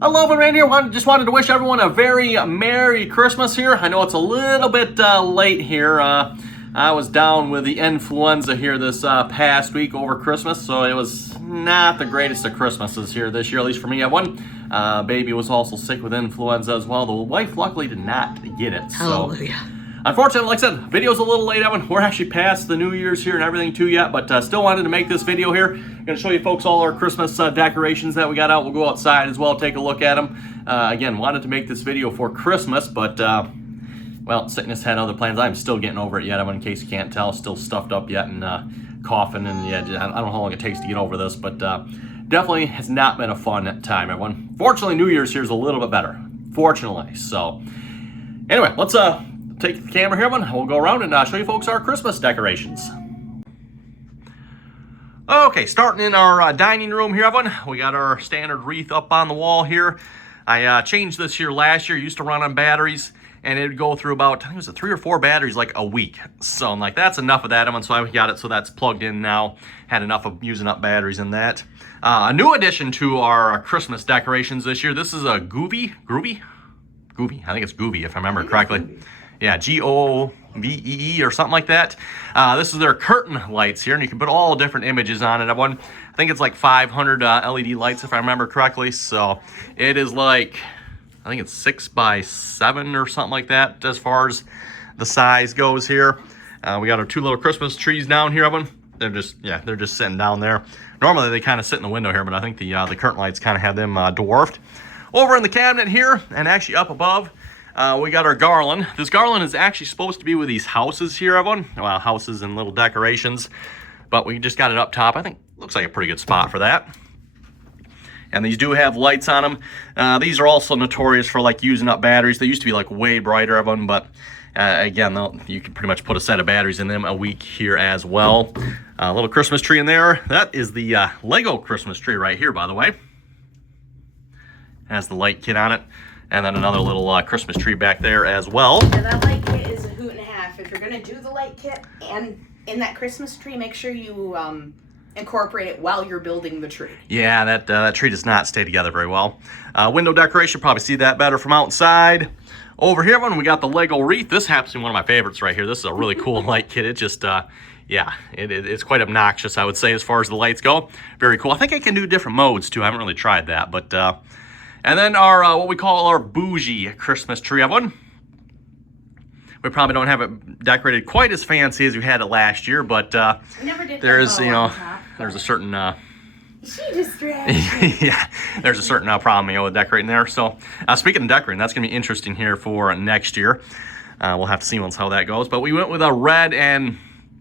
Hello, everyone here. Just wanted to wish everyone a very Merry Christmas here. I know it's a little bit late here. I was down with the influenza here this past week over Christmas, so it was not the greatest of Christmases here this year, at least for me. One baby was also sick with influenza as well. The wife luckily did not get it. Hallelujah. So, unfortunately, like I said, video's a little late, Evan. We're actually past the New Year's here and everything too yet, but still wanted to make this video here. Going to show you folks all our Christmas decorations that we got out. We'll go outside as well, take a look at them. Again, wanted to make this video for Christmas, but well, sickness had other plans. I'm still getting over it yet, Evan, in case you can't tell. Still stuffed up yet and coughing, and yeah, I don't know how long it takes to get over this, but definitely has not been a fun time, everyone. Fortunately, New Year's here is a little bit better. Fortunately, so anyway, let's take the camera here, Evan. We'll go around and show you folks our Christmas decorations. Okay, starting in our dining room here, Evan. We got our standard wreath up on the wall here. I changed this here last year. Used to run on batteries, and it would go through about, I think it was 3 or 4 batteries like a week. So I'm like, that's enough of that, Evan. So I got it so that's plugged in now. Had enough of using up batteries in that. A new addition to our Christmas decorations this year. This is a Goovy. I think it's Goovy if I remember correctly. Yeah, G-O-V-E-E or something like that. This is their curtain lights here, and you can put all different images on it. I think it's like 500 LED lights if I remember correctly. So it is like, I think it's 6 by 7 or something like that as far as the size goes here. We got our 2 little Christmas trees down here, Evan. They're just sitting down there. Normally they kind of sit in the window here, but I think the curtain lights kind of have them dwarfed. Over in the cabinet here, and actually up above, we got our garland. This garland is actually supposed to be with these houses here, Evan. Well, houses and little decorations, but we just got it up top. I think looks like a pretty good spot for that. And these do have lights on them. These are also notorious for like using up batteries. They used to be like way brighter, Evan, but again, you can pretty much put a set of batteries in them a week here as well. A little Christmas tree in there. That is the Lego Christmas tree right here, by the way. Has the light kit on it. And then another little Christmas tree back there as well. Yeah, that light kit is a hoot and a half. If you're going to do the light kit and in that Christmas tree, make sure you incorporate it while you're building the tree. Yeah, that tree does not stay together very well. Window decoration, probably see that better from outside. Over here, when we got the Lego wreath, this happens to be one of my favorites right here. This is a really cool light kit. It just, yeah, it's quite obnoxious, I would say, as far as the lights go. Very cool. I think I can do different modes, too. I haven't really tried that, but... And then our, what we call our bougie Christmas tree, Evan. We probably don't have it decorated quite as fancy as we had it last year, but there is, you know, there's a certain, She distracted. yeah, there's a certain problem, you know, with decorating there. So, speaking of decorating, that's going to be interesting here for next year. We'll have to see once how that goes. But we went with a red and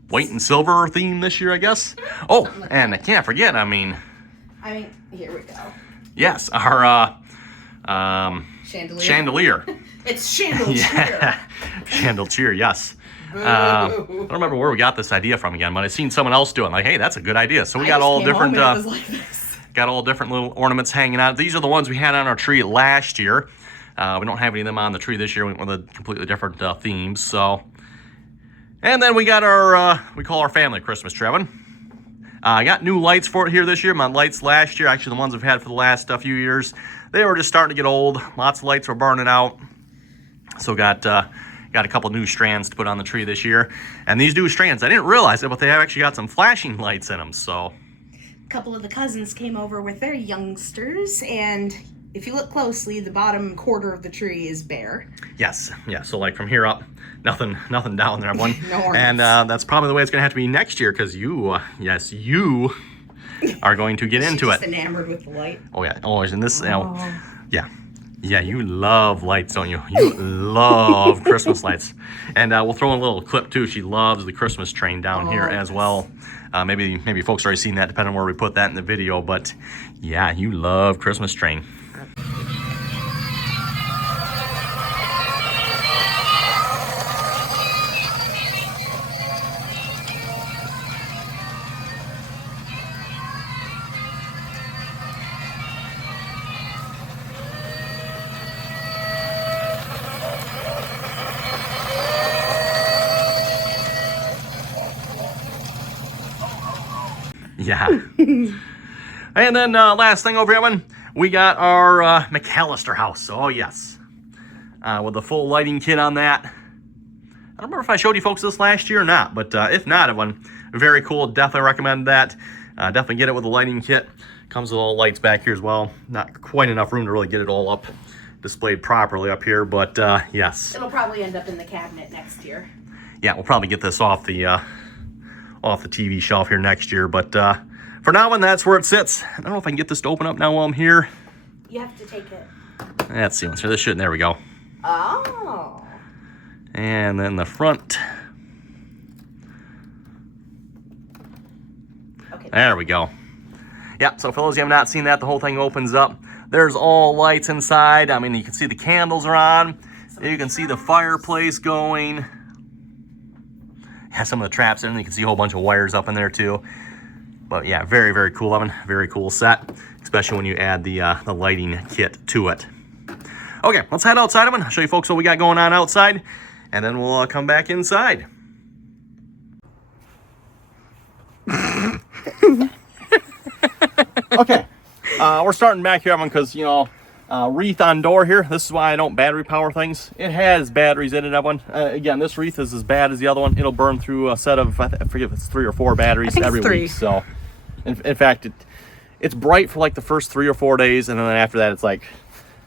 white and silver theme this year, I guess. Oh, and I can't forget, I mean, here we go. yes, our, Chandelier. It's chandelier. Yeah, chandelier, yes. I don't remember where we got this idea from again, but I seen someone else do it. I'm like, hey, that's a good idea. So we got all different, got all different little ornaments hanging out. These are the ones we had on our tree last year. We don't have any of them on the tree this year. We went with a completely different themes. So, and then we got our, we call our family Christmas tree. I got new lights for it here this year. My lights last year, actually the ones I've had for the last few years, they were just starting to get old. Lots of lights were burning out. So got a couple new strands to put on the tree this year. And these new strands, I didn't realize it, but they have actually got some flashing lights in them. So A couple of the cousins came over with their youngsters, and if you look closely, the bottom quarter of the tree is bare. Yes, yeah. So like from here up, nothing down there, everyone. No ornaments. And that's probably the way it's going to have to be next year, because you, yes, you are going to get into it. Enamored with the light. Oh yeah, always. And this, yeah, you love lights, don't you? You love Christmas lights. And we'll throw in a little clip too. She loves the Christmas train down here as well. Maybe folks already seen that, depending on where we put that in the video. But yeah, you love Christmas train. Yeah. And then last thing over here, we got our McAllister house. Oh, yes. With the full lighting kit on that. I don't remember if I showed you folks this last year or not, but if not, everyone, very cool. Definitely recommend that. Definitely get it with the lighting kit. Comes with all lights back here as well. Not quite enough room to really get it all up displayed properly up here, but yes. It'll probably end up in the cabinet next year. Yeah, we'll probably get this off the TV shelf here next year, but for now on, that's where it sits. I don't know if I can get this to open up now while I'm here. You have to take it. Let's see. So this should. There we go. Oh. And then the front. Okay. There we go. Yeah, so for those of you who have not seen that, the whole thing opens up. There's all lights inside. I mean, you can see the candles are on. You can see the fireplace going. Yeah, some of the traps in. You can see a whole bunch of wires up in there too. But yeah, very, very cool oven. Very cool set, especially when you add the lighting kit to it. Okay, let's head outside, oven. I'll show you folks what we got going on outside, and then we'll come back inside. Okay, we're starting back here, Evan, because, you know, wreath on door here. This is why I don't battery power things. It has batteries in it, Evan. Again, this wreath is as bad as the other one. It'll burn through a set of, I forget if it's 3 or 4 batteries every week. So, in fact, it's bright for like the first 3 or 4 days, and then after that, it's like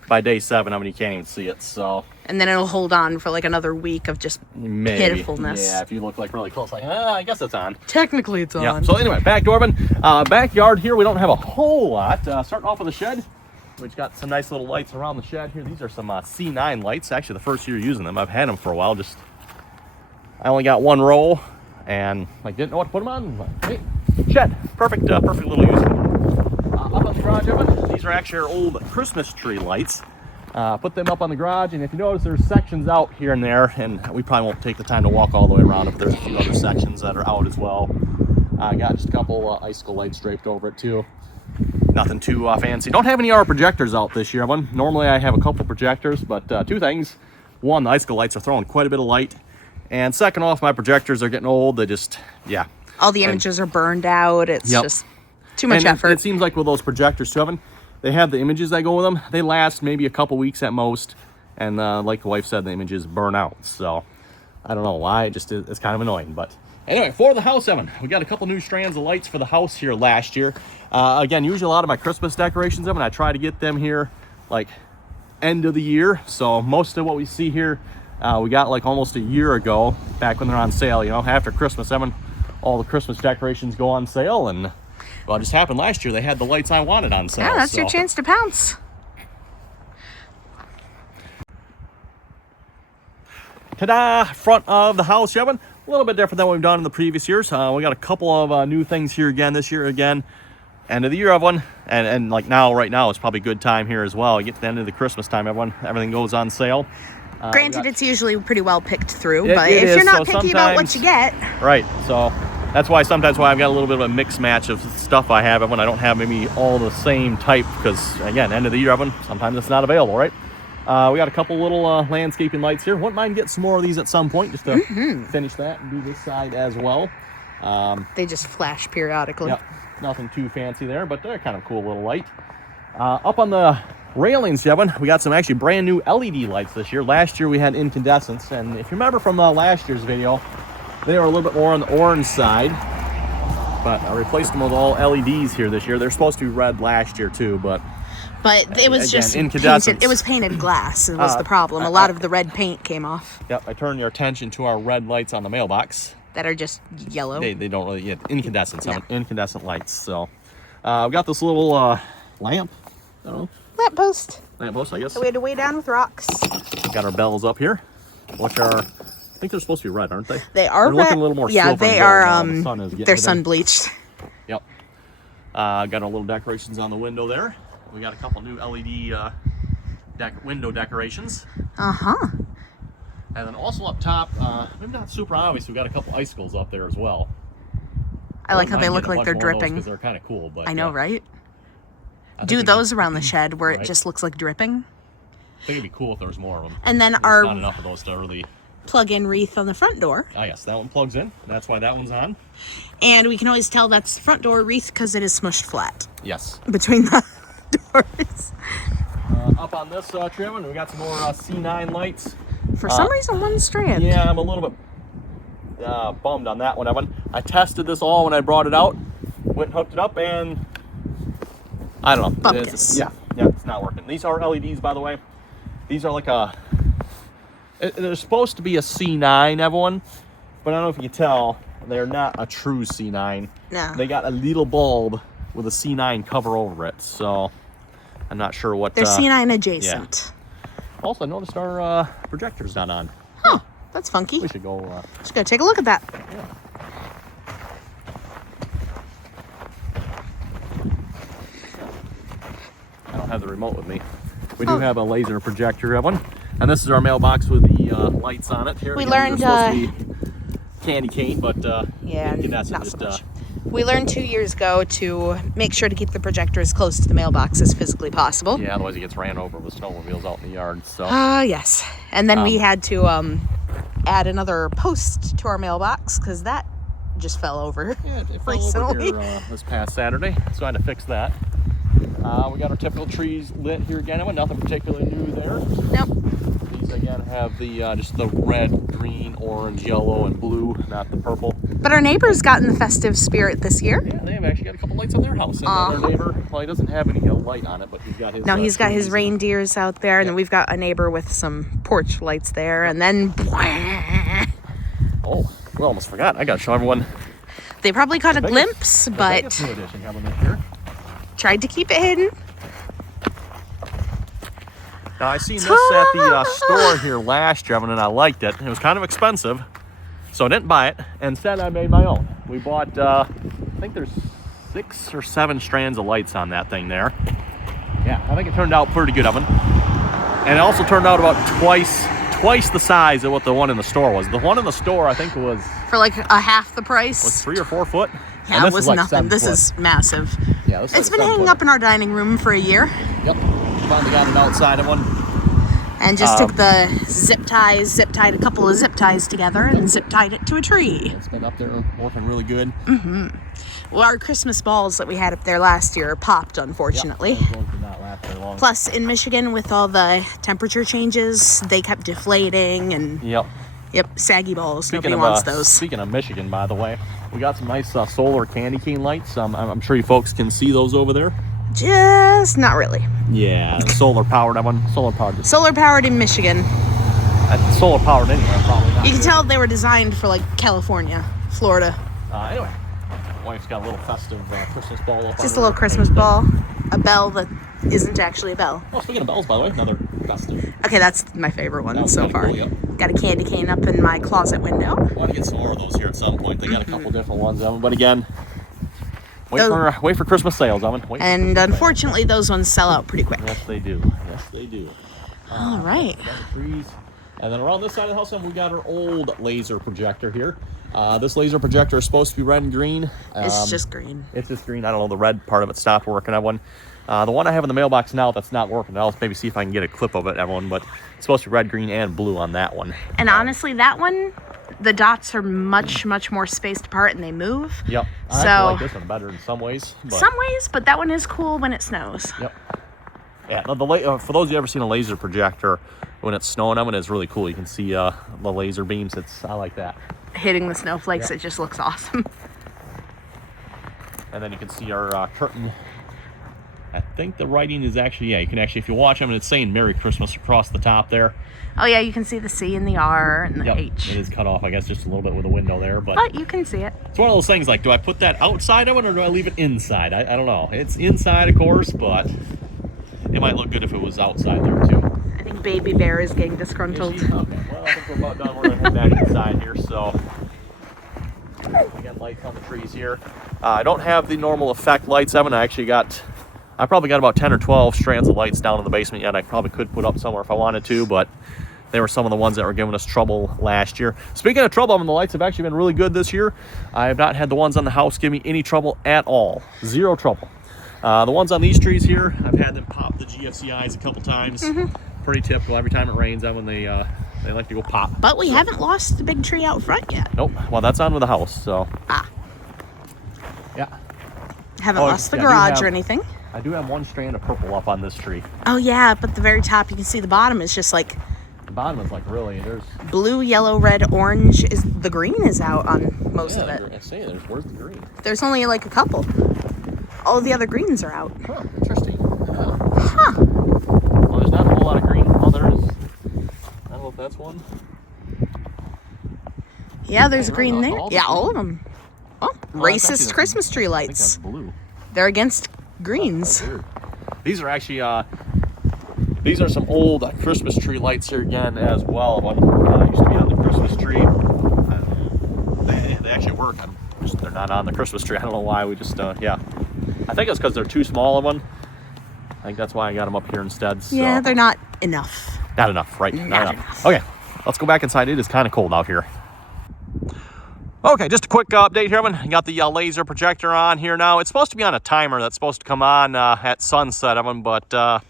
by day 7, I mean, you can't even see it. So, and then it'll hold on for like another week of just pitifulness. Yeah, if you look like really close, like, I guess it's on. Technically, it's on. Yeah. So anyway, back door, backyard here. We don't have a whole lot. Starting off with the shed. We've got some nice little lights around the shed here. These are some C9 lights. Actually, the first year using them. I've had them for a while. I only got 1 roll, and I didn't know what to put them on. But, hey, shed, perfect little use. Up on the garage, Evan. These are actually our old Christmas tree lights. Put them up on the garage, and if you notice, there's sections out here and there, and we probably won't take the time to walk all the way around it, but there's a few other sections that are out as well. I got just a couple icicle lights draped over it too. Nothing too fancy. Don't have any of our projectors out this year, Evan. Normally I have a couple projectors, but 2 things. One, the icicle lights are throwing quite a bit of light, and second off, my projectors are getting old. They just, yeah. All the images are burned out. It's just too much effort. It seems like with those projectors too, Evan, they have the images that go with them. They last maybe a couple weeks at most, and like the wife said, the images burn out. So I don't know why. It's kind of annoying. But anyway, for the house, Evan, we got a couple new strands of lights for the house here last year. Again, usually a lot of my Christmas decorations, Evan, I try to get them here like end of the year. So most of what we see here, we got like almost a year ago, back when they're on sale. You know, after Christmas, Evan, all the Christmas decorations go on sale, and well, it just happened last year. They had the lights I wanted on sale. Yeah, that's your chance to pounce. Ta-da! Front of the house, Evan. A little bit different than what we've done in the previous years. We got a couple of new things here again this year. Again, end of the year, everyone, and like now, right now, it's probably a good time here as well. You get to the end of the Christmas time, everyone. Everything goes on sale. Granted, it's usually pretty well picked through, but if you're not picky about what you get, right? So that's why sometimes I've got a little bit of a mixed match of stuff I have, when I don't have maybe all the same type, because again, end of the year, Evan, sometimes it's not available, right? We got a couple little landscaping lights here. Wouldn't mind getting some more of these at some point, just to finish that and do this side as well. They just flash periodically. Yep, nothing too fancy there, but they're kind of cool little light. Up on the railings, Evan, we got some actually brand new LED lights this year. Last year we had incandescents, and if you remember from last year's video, they were a little bit more on the orange side, but I replaced them with all LEDs here this year. They're supposed to be red last year too, but it was again, just incandescents. painted. It was painted glass. It was the problem. A lot of the red paint came off. Yep, I turned your attention to our red lights on the mailbox. That are just yellow. They don't really, incandescents, no. Incandescent lights. So we've got this little lamp. I don't know. Lamppost. Lamppost, I guess. So we had to weigh down with rocks. Got our bells up here, which are, I think they're supposed to be red, aren't they? They are they're red. Looking a little more yeah, silver they and gold are. now. The sun is getting They're to sun them. bleached. Yep. Got our little decorations on the window there. We got a couple new LED window decorations. Uh-huh. And then also up top, maybe not super obvious, we got a couple icicles up there as well. I like how they look like they're dripping. Because they're kind of cool. But I know, right? I Do think those around the shed where right. it just looks like dripping. I think it'd be cool if there was more of them. And then There's our not enough of those to really. plug-in wreath on the front door. Oh yes, that one plugs in. That's why that one's on. And we can always tell that's the front door wreath because it is smushed flat Yes. between the outdoors. Up on this trim, and we got some more C9 lights. For some reason, one strand. Yeah, I'm a little bit bummed on that one, Evan. I tested this all when I brought it out, went and hooked it up, and I don't know. Bumpkus. Yeah, it's not working. These are LEDs, by the way. These are like they're supposed to be a C9, everyone, but I don't know if you can tell, they're not a true C9. No. They got a little bulb with a C9 cover over it, so I'm not sure what. They're C9 adjacent. Also, I noticed our projector's not on. Huh, that's funky. We should go. Just go take a look at that. Yeah. I don't have the remote with me. We do have a laser projector, Evan, and this is our mailbox with the lights on it. Here We again, learned, they're supposed to be candy cane, but Yeah, in essence, not just, so much. We learned 2 years ago to make sure to keep the projector as close to the mailbox as physically possible. yeah, otherwise it gets ran over with snowmobiles out in the yard. So Yes. And then we had to add another post to our mailbox because that just fell over. yeah, it fell over recently. here this past Saturday, so I had to fix that. We got our typical trees lit here again, Evan. Nothing particularly new there. Nope. These again have the just the red, green, orange, yellow, and blue, not the purple. But our neighbors got in the festive spirit this year. Yeah, they have actually got a couple lights on their house. And then our neighbor, well, he doesn't have any light on it, but he's got his. No, he's got his trees. reindeers out there, and then we've got a neighbor with some porch lights there, and then Oh, we almost forgot. I got to show everyone. they probably caught a Vegas- glimpse, the but Vegas new edition coming this year. tried to keep it hidden. Now, I seen this at the store here last year, Evan, and I liked it. It was kind of expensive, so I didn't buy it. Instead, I made my own. We bought, I think there's 6 or 7 strands of lights on that thing there. Yeah, I think it turned out pretty good, Evan. And it also turned out about twice the size of what the one in the store was. The one in the store, I think, was For like a half the price. 3 or 4 foot. Yeah, And it this was is like nothing. 7 This foot. is massive. Yeah, this is It's like been a 7 hanging foot. up in our dining room for a year, Yep. Finally got it outside of one. and just took the zip tied a couple of zip ties together, and zip tied it to a tree. It's been up there working really good. Well, our Christmas balls that we had up there last year popped, unfortunately. Those ones did not last very long. Plus, in Michigan, with all the temperature changes, they kept deflating, and Yep. saggy balls. Nobody wants those. Speaking of Michigan, by the way, we got some nice solar candy cane lights. I'm sure you folks can see those over there. Just not really. Yeah, solar powered. I want solar powered. Solar powered in Michigan. Solar powered anywhere, probably not. You can tell they were designed for like California, Florida. Anyway, wife's got a little festive Christmas ball up. Just on a little her Christmas thing. ball, a bell that isn't actually a bell. Oh, speaking of bells, by the way, another festive. Okay, that's my favorite one That's so kinda far. cool, yep. Got a candy cane up in my closet window. I want to get some more of those here at some point. They got a couple different ones of them, but again, wait Those- for Christmas sales, Evan. Wait for And Christmas sales. unfortunately, those ones sell out pretty quick. Yes, they do. Yes, they do. All right. We got the trees. And then around this side of the house, we got our old laser projector here. This laser projector is supposed to be red and green. It's just green. It's just green. I don't know. The red part of it stopped working. Everyone. The one I have in the mailbox now that's not working. I'll maybe see if I can get a clip of it, everyone. But it's supposed to be red, green, and blue on that one. And honestly, that one, the dots are much more spaced apart and they move. Yep. I So- actually like this one better in some ways. But, Some ways, but that one is cool when it snows. Yep. Yeah. For those of you ever seen a laser projector when it's snowing, I mean, it's really cool. You can see the laser beams. I like that. Hitting the snowflakes, Yep. it just looks awesome. And then you can see our curtain. I think the writing is actually, you can actually, if you watch them, it's saying Merry Christmas across the top there. Oh yeah, you can see the C and the R and the Yep, H. it is cut off, I guess, just a little bit with a window there. But But you can see it. it's one of those things, like, do I put that outside of it or do I leave it inside? I don't know. It's inside, of course, but it might look good if it was outside there, too. I think Baby Bear is getting disgruntled. Okay, well, I think we're about done. We're going to head back inside here, so. We got lights on the trees here. I don't have the normal effect lights, Evan. I probably got about 10 or 12 strands of lights down in the basement yet. I probably could put up somewhere if I wanted to, but they were some of the ones that were giving us trouble last year. Speaking of trouble, the lights have actually been really good this year. I have not had the ones on the house give me any trouble at all. Zero trouble. The ones on these trees here, I've had them pop the GFCIs a couple times. Pretty typical. Every time it rains, Evan, they like to go pop. But we haven't lost the big tree out front yet. Nope. Well, that's on with the house, so. Ah, Yeah. haven't Oh, lost the yeah, I do garage have- or anything. I do have one strand of purple up on this tree. Oh yeah, but the very top, you can see the bottom is just like The bottom is like really, there's... blue, yellow, red, orange. Is the green is out on most of it. I see, where's the green? There's only like a couple. All the other greens are out. Huh, interesting. Huh. Well, there's not a whole lot of green. Oh, there is. I don't know if that's one. Yeah, there's a Hey, green there. all the Yeah, green. all of them. Oh, Oh, that's racist actually- Christmas tree I think that's lights. blue. They're against greens. Weird. These are actually, these are some old Christmas tree lights here again as well. One used to be on the Christmas tree. They actually work. They're not on the Christmas tree. I don't know why. We just, yeah. I think it's because they're too small of one. I think that's why I got them up here instead. So. Yeah, they're not enough. Not enough, right? Not enough. Okay, let's go back inside. It is kind of cold out here. Okay, just a quick update here. I got the laser projector on here now. It's supposed to be on a timer that's supposed to come on at sunset, but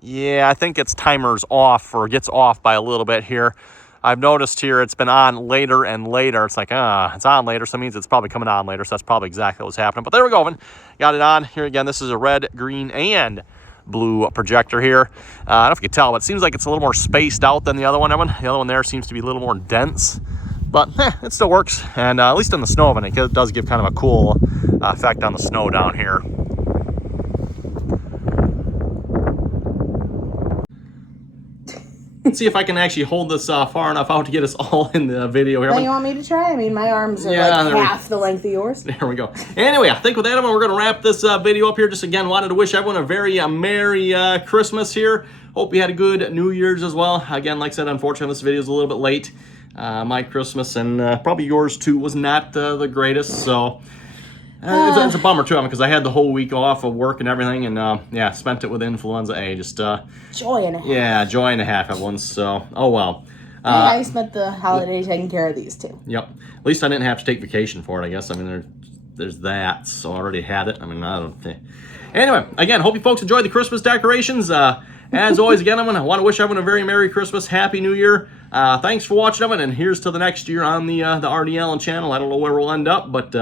yeah, I think its timer's off or gets off by a little bit here. I've noticed here it's been on later and later. It's like, it's on later, so it means it's probably coming on later. So that's probably exactly what's happening. But there we go, got it on here again. This is a red, green, and blue projector here. I don't know if you can tell, but it seems like it's a little more spaced out than the other one. The other one there seems to be a little more dense, but it still works. And at least in the snow, it does give kind of a cool effect on the snow down here. Let's see if I can actually hold this far enough out to get us all in the video here. Well, you want me to try? I mean, my arms are Yeah, like there we- half the length of yours. There we go. Anyway, I think with that, we're going to wrap this video up here. Just again, wanted to wish everyone a very Merry Christmas here. Hope you had a good New Year's as well. Again, like I said, unfortunately, this video is a little bit late. My Christmas and probably yours too was not the greatest. So it's a bummer too, because I had the whole week off of work and everything, and yeah, spent it with influenza A. Just Joy and a half. yeah, joy and a half at once. So oh well. I spent the holiday taking care of these two. Yep. At least I didn't have to take vacation for it, I guess. I mean, there's that. So I already had it. I mean, I don't think. Anyway, again, hope you folks enjoyed the Christmas decorations. As always, again, I want to wish everyone a very Merry Christmas, Happy New Year. Thanks for watching, and here's to the next year on the RD Allen channel. I don't know where we'll end up, but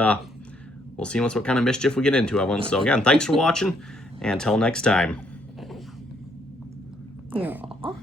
we'll see what kind of mischief we get into, everyone. So again, thanks for watching, and until next time. Aww.